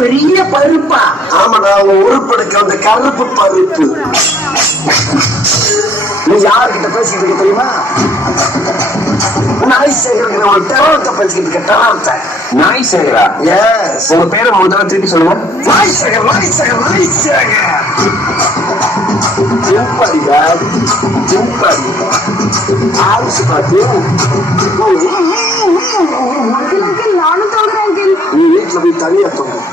பெரிய பருப்பா? ஆமாடா, உருப்படுக்க அந்த கருப்பு பருப்பு. நீ யாருக்கிட்ட பேசிக்கிட்டு இருக்க தெரியுமா? நாய் சேகர் ஒரு டெரவத்தை பேசிக்கிட்டு இருக்க. டெரவத்தை நாய் சேகரா? எஸ். உங்க பேரை முதல்ல திருப்பி சொல்லுங்க. நாய் சேகர், நாய் சேகர், நாய் சேகர். ஜிம்படியா ஜிம்படி ஆயுஷ் பாத்து. நானும் சொல்றேன். நீ வீட்டுல போய் தனியா தோணும்.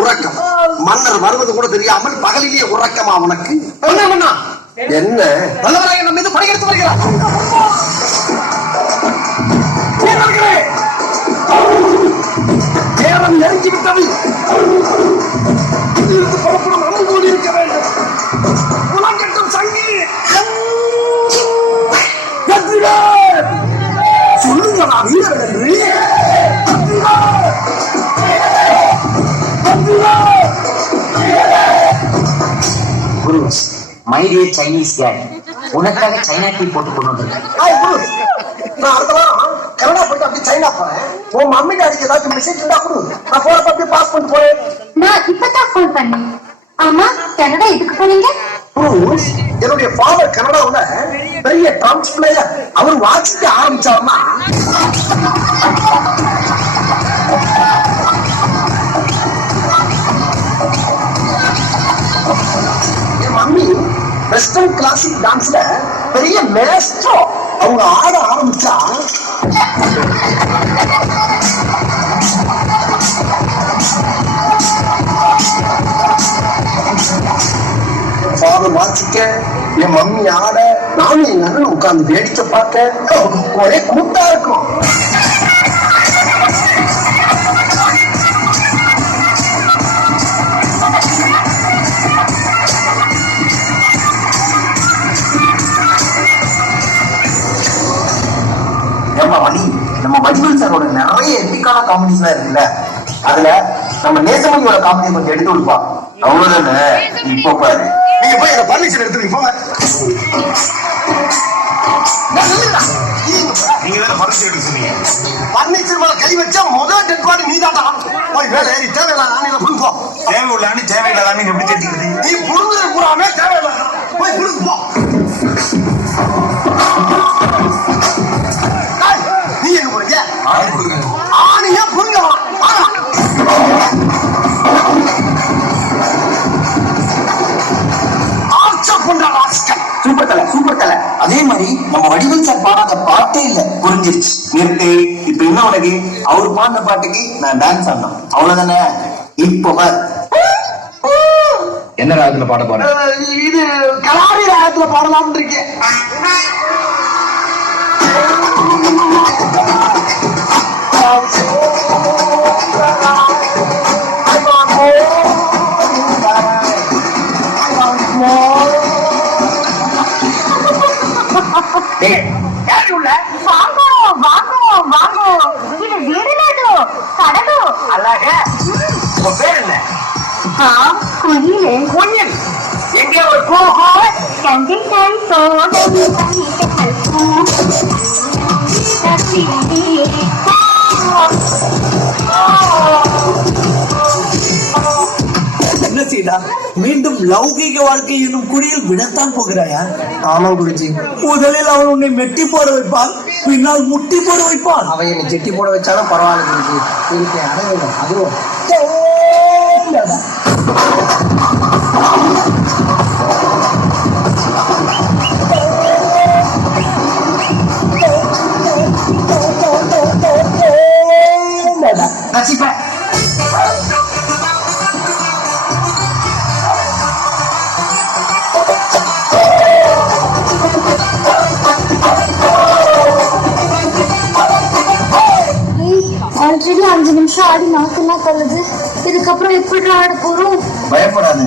உறக்கம். மன்னர் வருவது கூட தெரியாமல் பகலிலேயே உறக்கமா உனக்கு? என்ன வல்லவராய நம் மீது படையெடுத்து வருகிறார். நேரம் நெருங்கிவிட்டது. இங்கிருந்து புறப்படும் அம்பு இருக்க வேண்டும். உலகட்டும் சங்கி சொல்லுங்களா வீரர் என்று. மை டியர் சைனீஸ் கேட், உனக்காக சைனா டீ போட்டு கொண்டு வந்திருக்கேன். நான் அடுத்த வாரம் கனடா போயிட்டு அப்படி சைனா போறேன். உன் மம்மி டாடிக்கு ஏதாச்சும் மெசேஜ் இருந்தா கொடு. நான் போறப்ப அப்படியே பாஸ் பண்ணிட்டு போறேன். நான் இப்பதான் போன் பண்ணேன். ஆமா, கனடா எதுக்கு போறீங்க? என்னுடைய ஃபாதர் கனடாவுல பெரிய ட்ரம்ஸ் பிளேயர். அவர் வாசிக்க ஆரம்பிச்சாருன்னா என் மம்மி வெஸ்டர்ன் கிளாசிக் டான்ஸ்ல பெரிய மேஸ்ட்ரோ. அவங்க ஆட ஆரம்பிச்சா ஃபாதர் வாசிக்க, என் மம்மி ஆட, நானும் என் அண்ணன் உட்கார்ந்து வேடிக்கை பார்க்க ஒரே கூட்டா இருக்கும். நம்ம வடிவேல் சாரோட நிறைய எப்பிக்கான காமெடிஸ்லாம் இருக்குல்ல, அதுல நம்ம நேசமணியோட காமெடியை கொஞ்சம் எடுத்து கொடுப்பா. அவ்வளவுதானே? இப்போ பாரு, நீங்க போய் அந்த பர்னிச்சர் எடுத்து போங்க. நீங்க தானே பர்னிச்சர் எடுக்க சொன்னீங்க. பர்னிச்சர் மேல கை வச்சா முதல் டெட் பாடி நீ தாண்டா. போய் வேலை ஏறி தேவையில்லை புடுங்கோ. தேவை உள்ளான்னு தேவையில்லாதான்னு எப்படி தெரிஞ்சுக்கிறது? நீ புடுங்குறது பூராமே தேவையில்லை. போய் புடுங்க போ. நீ எங்க போறீங்க? ஆணியா புடுங்கலாம். சூப்பர் தலை, சூப்பர் தலை. அதே மாதிரி நம்ம வடிவேல் சார் பாடாத பாட்டே இல்ல. புரிஞ்சிருச்சு, நிறுத்து. இப்ப என்ன உனக்கு? அவர் பாடின பாட்டுக்கு நான் டான்ஸ் ஆடணும், அவ்வளவுதானே? இப்போ என்ன ராகத்துல பாட போறேன்? இது கலாரி ராகத்துல பாடலாம் இருக்கேன். பேர் என்ன? குயில். குயில் எங்கே ஒரு என்ன செய்தா? மீண்டும் லௌகீக வாழ்க்கை என்னும் குழியில் விடத்தான் போகிறாயா? ஆமா குருஜி. முதலில் அவன் உன்னை மெட்டி போட வைப்பான், பின்னால் முட்டி போட வைப்பான். அவன் என்னை செட்டி போட வச்சாலும் பரவாயில்ல குருஜி. எனக்கு அடையணும். அதுவும் நசிப்ப. ஆல்ரெடி 5 நிமிஷம் ஆடி நாக்கெல்லாம் தள்ளுது. இதுக்கப்புறம் எப்படி ஆட போறோம்? பயப்படாது,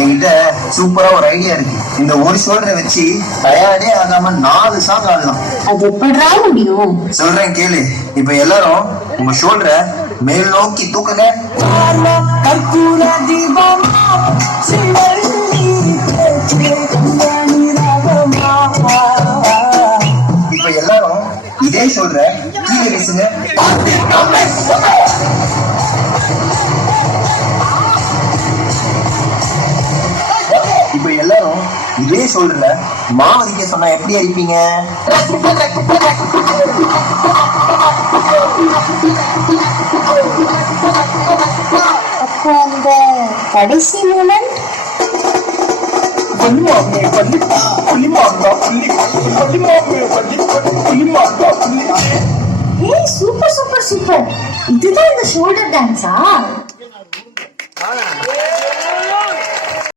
என்கிட்ட சூப்பரா ஒரு ஐடியா இருக்கு. இந்த ஒரு ஷோல்டரை வச்சு டயர்டே ஆகாம 4 சாங் ஆடலாம். அது எப்படிடா முடியும்? சொல்றேன் கேளு. இப்ப எல்லாரும் உங்க ஷோல்டரை மேல் நோக்கி தூக்குங்க. கற்பூர தீபம் ஷோல்டர்ல மாவு அரிக்க சொன்னா எப்படி அரிப்பீங்க? அப்போ அந்த கடைசி மூமெண்ட் சூப்பர் சூப்பர் சூப்பர். இதுதான் இந்த ஷோல்டர் டான்ஸா?